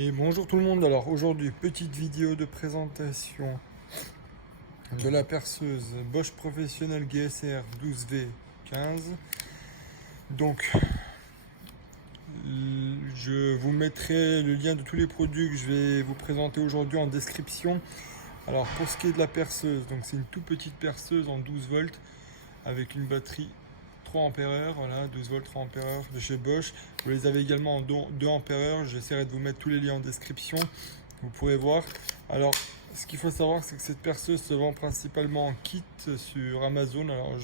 Et bonjour tout le monde, alors aujourd'hui petite vidéo de présentation de la perceuse Bosch Professionnel GSR 12V15. Donc je vous mettrai le lien de tous les produits que je vais vous présenter aujourd'hui en description. Alors pour ce qui est de la perceuse, donc c'est une toute petite perceuse en 12 volts avec une batterie 3 ampères, voilà, 12 volts 3 ampères de chez Bosch. Vous les avez également en 2 ampères, j'essaierai de vous mettre tous les liens en description, vous pourrez voir. Alors ce qu'il faut savoir, c'est que cette perceuse se vend principalement en kit sur Amazon. Alors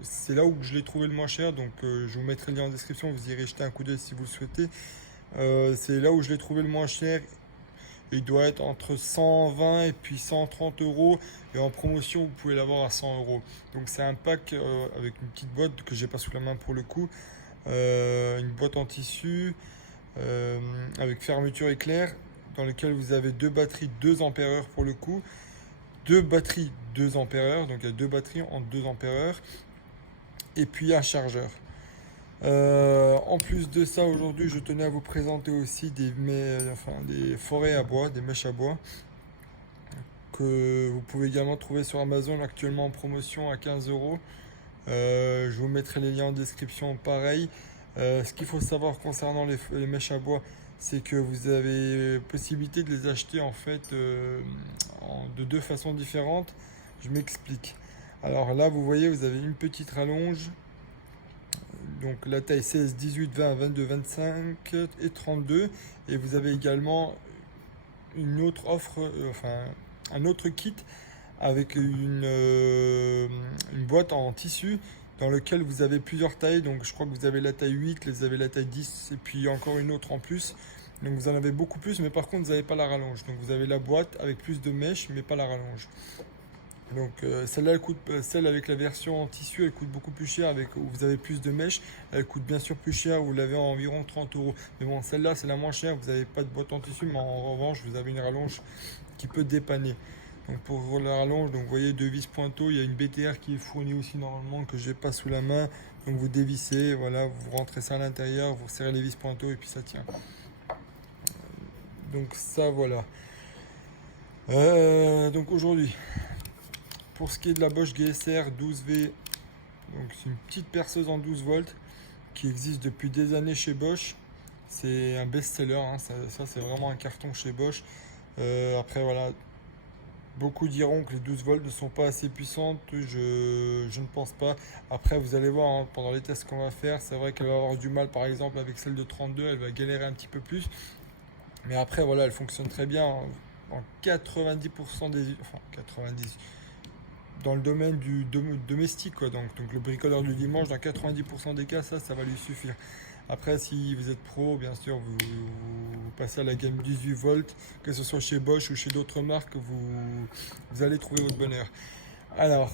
c'est là où je l'ai trouvé le moins cher, donc je vous mettrai le lien en description, vous irez jeter un coup d'œil si vous le souhaitez. C'est là où je l'ai trouvé le moins cher. Il doit être entre 120 et puis 130 euros. Et en promotion, vous pouvez l'avoir à 100 euros. Donc c'est un pack avec une petite boîte que j'ai pas sous la main pour le coup. Une boîte en tissu avec fermeture éclair dans lequel vous avez deux batteries 2 ampères pour le coup. Deux batteries 2 ampères. Donc il y a deux batteries en 2 ampères. Et puis un chargeur. En plus de ça, aujourd'hui, je tenais à vous présenter aussi des forêts à bois, des mèches à bois, que vous pouvez également trouver sur Amazon actuellement en promotion à 15 euros. Je vous mettrai les liens en description, pareil. Ce qu'il faut savoir concernant les mèches à bois, c'est que vous avez possibilité de les acheter en fait de deux façons différentes. Je m'explique. Alors là, vous voyez, vous avez une petite rallonge. Donc la taille 16, 18, 20, 22, 25 et 32. Et vous avez également une autre offre, un autre kit avec une boîte en tissu dans lequel vous avez plusieurs tailles. Donc je crois que vous avez la taille 8, vous avez la taille 10 et puis encore une autre en plus. Donc vous en avez beaucoup plus, mais par contre vous n'avez pas la rallonge. Donc vous avez la boîte avec plus de mèches, mais pas la rallonge. Donc celle-là, celle avec la version en tissu, elle coûte beaucoup plus cher, où vous avez plus de mèches, elle coûte bien sûr plus cher, vous l'avez en environ 30 euros. Mais bon, celle-là c'est la moins chère, vous n'avez pas de boîte en tissu, mais en revanche vous avez une rallonge qui peut dépanner. Donc pour la rallonge, donc vous voyez deux vis pointeaux, il y a une BTR qui est fournie aussi normalement que j'ai pas sous la main. Donc vous dévissez, voilà, vous rentrez ça à l'intérieur, vous serrez les vis pointeaux et puis ça tient. Donc ça voilà. Donc aujourd'hui, pour ce qui est de la Bosch GSR 12V, donc c'est une petite perceuse en 12 volts qui existe depuis des années chez Bosch. C'est un best-seller, hein, ça c'est vraiment un carton chez Bosch. Après voilà, beaucoup diront que les 12 volts ne sont pas assez puissantes, je ne pense pas. Après vous allez voir hein, pendant les tests qu'on va faire, c'est vrai qu'elle va avoir du mal par exemple avec celle de 32, elle va galérer un petit peu plus. Mais après voilà, elle fonctionne très bien en 90% des... Enfin 90 dans le domaine du domestique quoi, donc le bricoleur du dimanche dans 90% des cas ça va lui suffire. Après si vous êtes pro bien sûr vous passez à la gamme 18 volts, que ce soit chez Bosch ou chez d'autres marques, vous allez trouver votre bonheur. Alors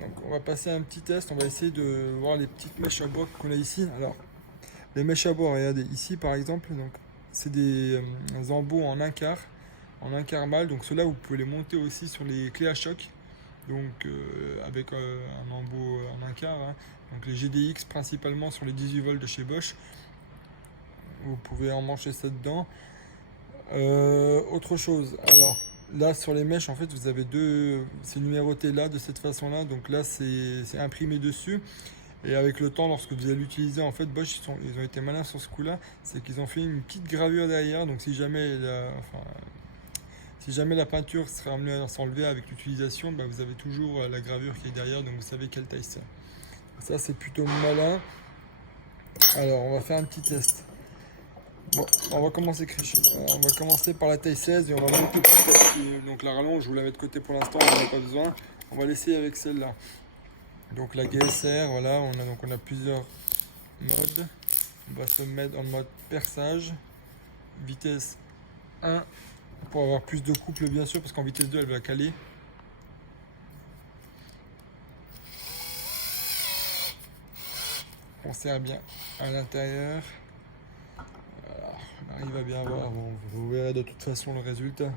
donc on va passer à un petit test, on va essayer de voir les petites mèches à bois qu'on a ici. Alors les mèches à bois, regardez ici par exemple, donc c'est des embouts en un quart mâle, donc ceux-là vous pouvez les monter aussi sur les clés à choc. Donc avec un embout en un quart, hein. Donc les GDX principalement sur les 18 volts de chez Bosch, vous pouvez emmancher ça dedans. Autre chose, alors là sur les mèches en fait vous avez deux, c'est numéroté là de cette façon là, donc là c'est imprimé dessus. Et avec le temps, lorsque vous allez l'utiliser, en fait Bosch ils ont été malins sur ce coup là, c'est qu'ils ont fait une petite gravure derrière, donc si jamais la peinture sera amenée à s'enlever avec l'utilisation, bah vous avez toujours la gravure qui est derrière, donc vous savez quelle taille c'est. Ça c'est plutôt malin. Alors on va faire un petit test. Bon, on va commencer par la taille 16 et on va monter petit à petit. Donc la rallonge, je vous la mets de côté pour l'instant, on n'en a pas besoin. On va laisser avec celle-là. Donc la GSR, voilà, on a plusieurs modes. On va se mettre en mode perçage. Vitesse 1. Pour avoir plus de couple bien sûr, parce qu'en vitesse 2 elle va caler. On serre bien à l'intérieur. Voilà, on arrive à bien voir, bon, vous verrez de toute façon le résultat.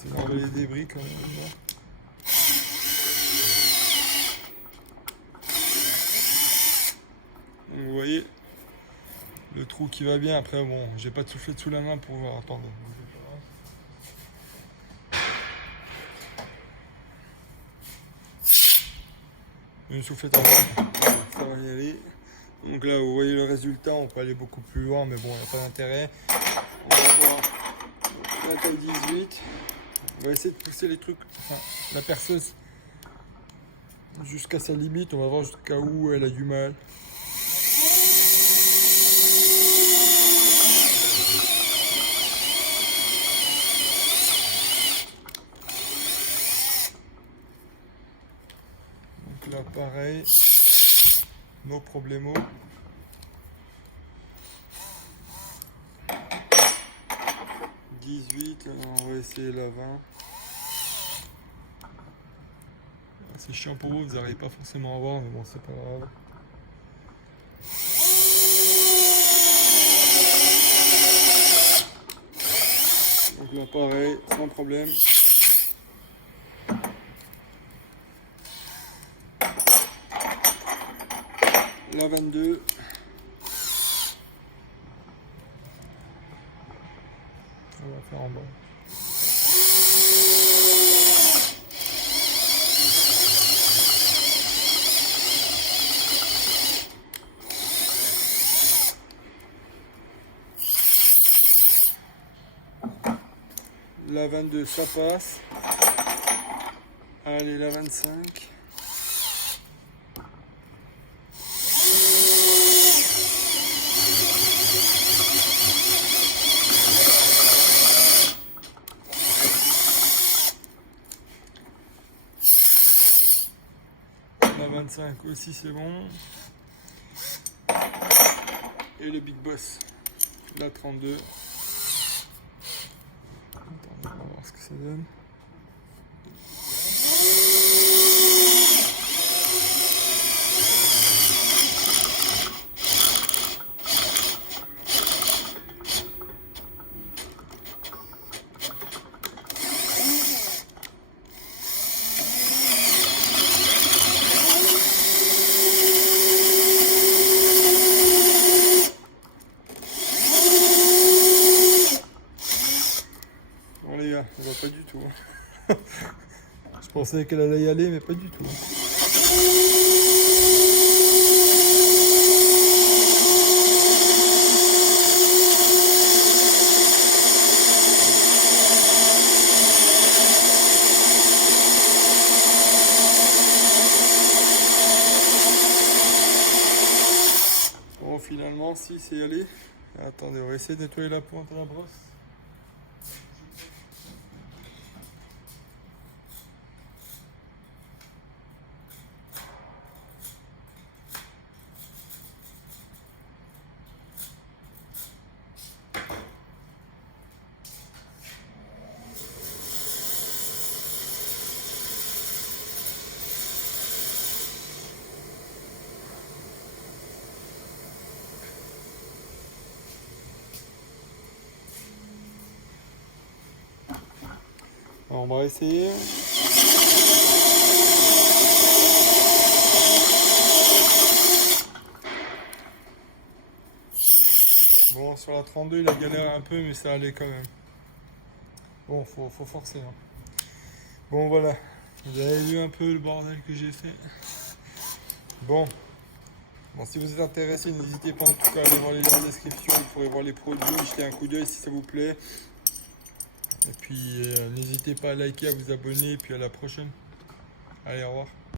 essayer d'enlever les débris quand même. Là. Donc, vous voyez le trou qui va bien. Après, bon, j'ai pas de soufflette sous la main pour voir. Attendez. Une soufflette en bas. Voilà, ça va y aller. Donc là, vous voyez le résultat. On peut aller beaucoup plus loin, mais bon, il n'y a pas d'intérêt. On va voir la taille 18. On va essayer de pousser les trucs, enfin, la perceuse jusqu'à sa limite. On va voir jusqu'à où elle a du mal. Donc là, pareil, no problemo. Là, on va essayer la 20. C'est chiant pour vous, vous n'arrivez pas forcément à voir, mais bon, c'est pas grave. Donc là, pareil, sans problème. La 22. On va faire en bas. La 22, ça passe. Allez, la 25. La 25 aussi, c'est bon. Et le Big Boss, la 32. On va voir ce que ça donne. Bon les gars, ça va pas du tout. Je pensais qu'elle allait y aller, mais pas du tout. Bon, finalement, si c'est y aller. Attendez, on va essayer de nettoyer la pointe à la brosse. Alors, on va essayer. Bon, sur la 32, il a galéré un peu, mais ça allait quand même. Bon, faut forcer. Hein. Bon, voilà. Vous avez vu un peu le bordel que j'ai fait. Bon, si vous êtes intéressé, n'hésitez pas en tout cas à aller voir les liens en description. Vous pourrez voir les produits, jeter un coup d'œil si ça vous plaît. Et puis, n'hésitez pas à liker, à vous abonner. Et puis à la prochaine. Allez, au revoir.